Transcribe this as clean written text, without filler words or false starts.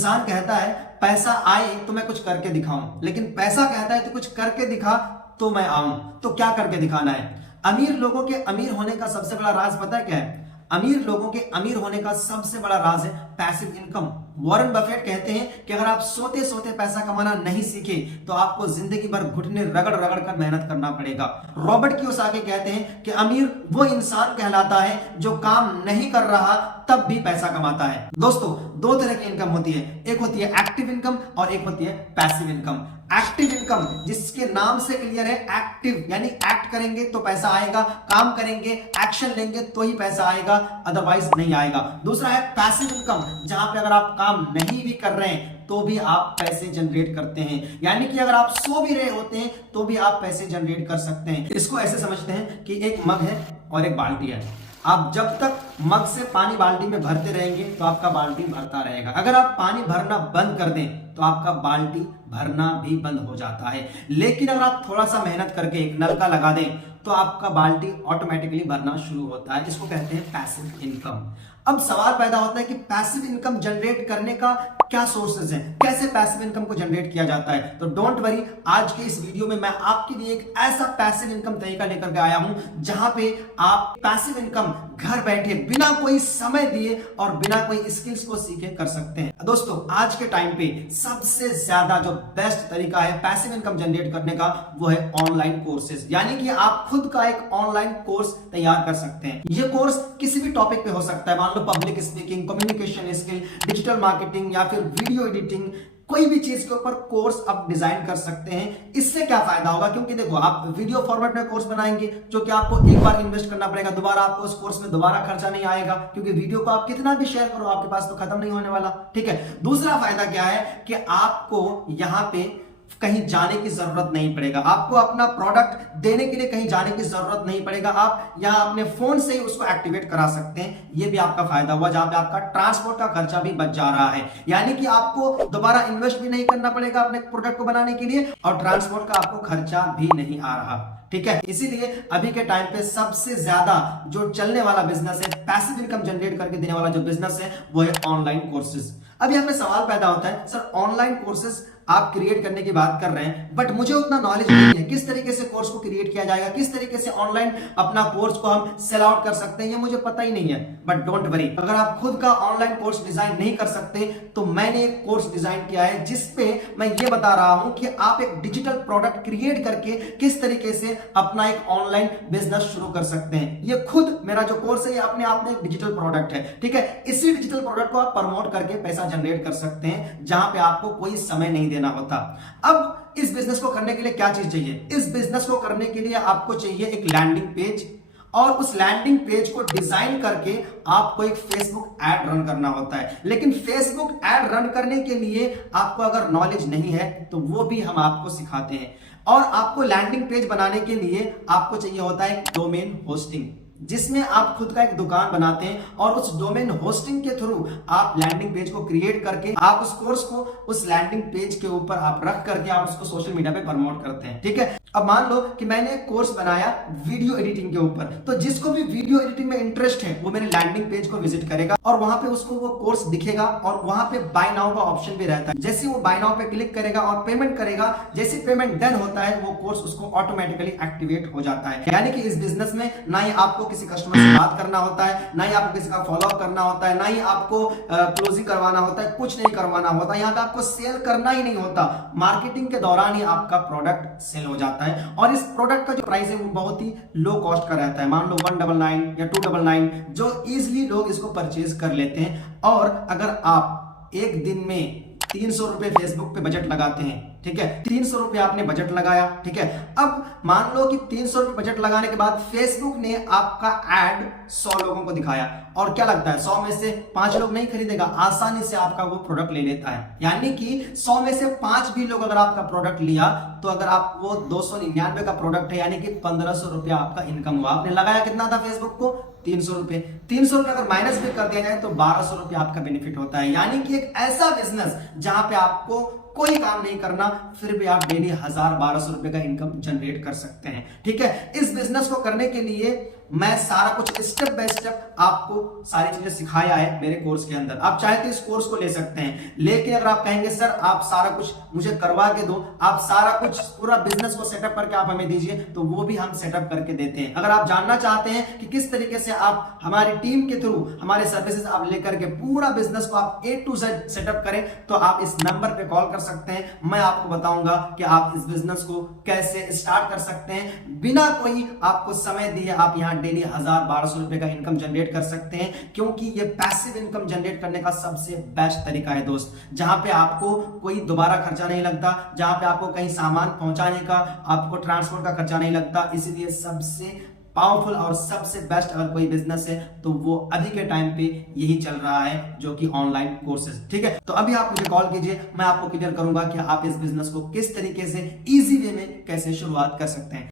इंसान कहता है पैसा आए तो मैं कुछ करके दिखाऊं, लेकिन पैसा कहता है तो कुछ करके दिखा तो मैं आऊं। तो क्या करके दिखाना है? अमीर लोगों के अमीर होने का सबसे बड़ा राज पता है क्या है? अमीर लोगों के अमीर होने का सबसे बड़ा राज है पैसिव इनकम। वॉरेन बफेट कहते हैं कि अगर आप सोते सोते पैसा कमाना नहीं सीखे तो आपको जिंदगी भर घुटने रगड़ रगड़ कर मेहनत करना पड़ेगा। रॉबर्ट कियोसाकी कहते हैं कि अमीर वो इंसान कहलाता है जो काम नहीं कर रहा तब भी पैसा कमाता है। दोस्तों, दो तरह की इनकम होती है, एक होती है एक्टिव इनकम और एक होती है पैसिव इनकम। एक्टिव इनकम जिसके नाम से क्लियर है, एक्टिव यानी एक्ट करेंगे तो पैसा आएगा, काम करेंगे, एक्शन लेंगे तो ही पैसा आएगा, अदरवाइज नहीं आएगा। दूसरा है पैसिव इनकम, जहां पे अगर आप काम नहीं भी कर रहे हैं तो भी आप पैसे जनरेट करते हैं, यानी कि अगर आप सो भी रहे होते हैं तो भी आप पैसे जनरेट कर सकते हैं। इसको ऐसे समझते हैं कि एक मग है और एक बाल्टी है। आप जब तक मग से पानी बाल्टी में भरते रहेंगे तो आपका बाल्टी भरता रहेगा। अगर आप पानी भरना बंद कर दें तो आपका बाल्टी भरना भी बंद हो जाता है। लेकिन अगर आप थोड़ा सा मेहनत करके एक नलका लगा दें तो आपका बाल्टी ऑटोमेटिकली भरना शुरू होता है। इसको कहते हैं पैसिव इनकम। अब सवाल पैदा होता है कि पैसिव इनकम जनरेट करने का क्या सोर्सेज हैं, कैसे पैसिव इनकम को जनरेट किया जाता है? तो डोंट वरी, आज के इस वीडियो में मैं आपके लिए एक ऐसा पैसिव इनकम तरीका लेकर के आया हूं जहां पे आप पैसिव इनकम घर बैठे बिना कोई समय दिए और बिना कोई स्किल्स को सीखे कर सकते हैं। दोस्तों, आज के टाइम पे सबसे ज्यादा जो बेस्ट तरीका है पैसिव इनकम जनरेट करने का वो है ऑनलाइन कोर्सेज, यानी कि आप खुद का एक ऑनलाइन कोर्स तैयार कर सकते हैं। ये कोर्स किसी भी टॉपिक पे हो सकता है, मान लो public speaking, communication skill, digital marketing या फिर वीडियो एडिटिंग, कोई भी चीज के ऊपर कोर्स आप डिजाइन कर सकते हैं। इससे क्या फायदा होगा? क्योंकि देखो, आप वीडियो फॉर्मेट में कोर्स बनाएंगे जो कि आपको एक बार इन्वेस्ट करना पड़ेगा, दोबारा आपको उस कोर्स में दोबारा खर्चा नहीं आएगा, क्योंकि वीडियो को आप कितना भी शेयर करो आपके पास तो खत्म नहीं होने वाला। ठीक है। दूसरा फायदा क्या है कि आपको यहां पे कहीं जाने की जरूरत नहीं पड़ेगा, आपको अपना प्रोडक्ट देने के लिए कहीं जाने की जरूरत नहीं पड़ेगा, आप यहां अपने फोन से ही उसको एक्टिवेट करा सकते हैं। यह भी आपका फायदा हुआ, जहां पे आपका ट्रांसपोर्ट का खर्चा भी बच जा रहा है, यानी कि आपको दोबारा इन्वेस्ट भी नहीं करना पड़ेगा अपने प्रोडक्ट को बनाने के लिए और ट्रांसपोर्ट का आपको खर्चा भी नहीं आ रहा। ठीक है। इसीलिए अभी के टाइम पे सबसे ज्यादा जो चलने वाला बिजनेस है, पैसिव इनकम जनरेट करके देने वाला जो बिजनेस है वो है ऑनलाइन कोर्सेज। अब यहाँ पे सवाल पैदा होता है, सर ऑनलाइन कोर्सेज आप क्रिएट करने की बात कर रहे हैं बट मुझे उतना नॉलेज नहीं है, किस तरीके से कोर्स को क्रिएट किया जाएगा, किस तरीके से ऑनलाइन अपना कोर्स को हम सेल आउट कर सकते हैं, ये मुझे पता ही नहीं है। बट डोंट वरी, अगर आप खुद का ऑनलाइन कोर्स डिजाइन नहीं कर सकते तो मैंने एक कोर्स डिजाइन किया है जिसपे मैं ये बता रहा हूं कि आप एक डिजिटल प्रोडक्ट क्रिएट करके किस तरीके से अपना एक ऑनलाइन बिजनेस शुरू कर सकते हैं। ये खुद मेरा जो कोर्स है ये अपने आप में एक डिजिटल प्रोडक्ट है। ठीक है। इसी डिजिटल प्रोडक्ट को आप प्रमोट करके पैसा जनरेट कर सकते हैं जहां पे आपको कोई समय नहीं देना होता। अब इस बिजनेस को करने के लिए क्या चीज चाहिए? इस बिजनेस को करने के लिए आपको चाहिए एक लैंडिंग पेज, और उस लैंडिंग पेज को डिजाइन करके आपको एक फेसबुक एड रन करना होता है। लेकिन फेसबुक एड रन करने के लिए आपको अगर नॉलेज नहीं है तो वो भी हम आपको सिखाते हैं। और आपको लैंडिंग पेज बनाने के लिए आपको चाहिए होता है एक डोमेन होस्टिंग, जिसमें आप खुद का एक दुकान बनाते हैं और उस डोमेन होस्टिंग के थ्रू आप लैंडिंग पेज को क्रिएट करके आप उस कोर्स को उस लैंडिंग पेज के ऊपर आप रख करके आप उसको सोशल मीडिया पे प्रमोट करते हैं। ठीक है। अब मान लो कि मैंने एक कोर्स बनाया वीडियो एडिटिंग के ऊपर, तो जिसको भी वीडियो एडिटिंग में इंटरेस्ट है वो मेरे लैंडिंग पेज को विजिट करेगा और वहां पे उसको वो कोर्स दिखेगा और वहां पे बाय नाउ का ऑप्शन भी रहता है। जैसे वो बाय नाउ पे क्लिक करेगा और पेमेंट करेगा, जैसे पेमेंट डन होता है वो कोर्स उसको ऑटोमेटिकली एक्टिवेट हो जाता है। यानी कि इस बिजनेस में ना ही आपको किसी कस्टमर से बात करना होता है, ना ही आपको किसी का फॉलोअप करना होता है, ना ही आपको क्लोजिंग करवाना होता है, कुछ नहीं करवाना होता। यहाँ पे आपको सेल करना ही नहीं होता, मार्केटिंग के दौरान ही आपका प्रोडक्ट सेल हो जाता है। और इस प्रोडक्ट का जो प्राइस है वो बहुत ही लो कॉस्ट का रहता है, मान लो 199 या 299, जो इजिली लोग इसको परचेज कर लेते हैं। और अगर आप एक दिन में 300 रुपए फेसबुक पे बजट लगाते हैं, ठीक है, 300 रुपए आपने बजट लगाया, ठीक है। अब मान लो कि 300 रुपए बजट लगाने के बाद फेसबुक ने आपका एड 100 लोगों को दिखाया और क्या लगता है 100 में से 5 लोग नहीं खरीदेगा, आसानी से आपका वो प्रोडक्ट ले लेता है। यानी कि 100 में से 5 भी लोग अगर आपका प्रोडक्ट लिया तो अगर आप वो 299 का प्रोडक्ट है यानी कि 1500 रुपया आपका इनकम हुआ। आपने लगाया कितना था फेसबुक को? 300 रुपए। 300 रुपए अगर माइनस भी कर दिया जाए तो 1200 रुपया आपका बेनिफिट होता है। यानी कि एक ऐसा बिजनेस जहां पे आपको कोई काम नहीं करना, फिर भी आप डेली 1000-1200 रुपए का इनकम जनरेट कर सकते हैं। ठीक है। इस बिजनेस को करने के लिए मैं सारा कुछ स्टेप बाय स्टेप आपको सारी चीजें सिखाया है मेरे कोर्स के अंदर। आप चाहे तो इस कोर्स को ले सकते हैं, लेकिन अगर आप कहेंगे सर आप सारा कुछ मुझे करवा के दो, आप सारा कुछ पूरा बिजनेस को सेटअप करके आप हमें दीजिए, तो वो भी हम सेटअप करके देते हैं। अगर आप जानना चाहते हैं कि किस तरीके से आप हमारी टीम के थ्रू हमारे सर्विसेज आप लेकर के पूरा बिजनेस को आप A to Z सेटअप करें, तो आप इस नंबर पे कॉल कर सकते हैं। मैं आपको बताऊंगा कि आप इस बिजनेस को कैसे स्टार्ट कर सकते हैं बिना कोई आपको समय दिए। आप यहां डेली 1000-1200 रुपए का इनकम जनरेट कर सकते हैं, क्योंकि ये पैसिव इनकम जनरेट करने का सबसे बेस्ट तरीका है दोस्त, जहां पे आपको कोई दोबारा खर्चा नहीं लगता, जहां पे आपको कहीं सामान पहुंचाने का, आपको ट्रांसपोर्ट का खर्चा नहीं लगता। इसीलिए सबसे पावरफुल और सबसे बेस्ट अगर कोई बिजनेस है तो वो अभी के टाइम पे यही चल रहा है, जो कि ऑनलाइन कोर्सेज। ठीक है, तो अभी आप मुझे कॉल कीजिए, मैं आपको क्लियर करूंगा कि आप इस बिजनेस को किस तरीके से इजी वे में कैसे शुरुआत कर सकते हैं।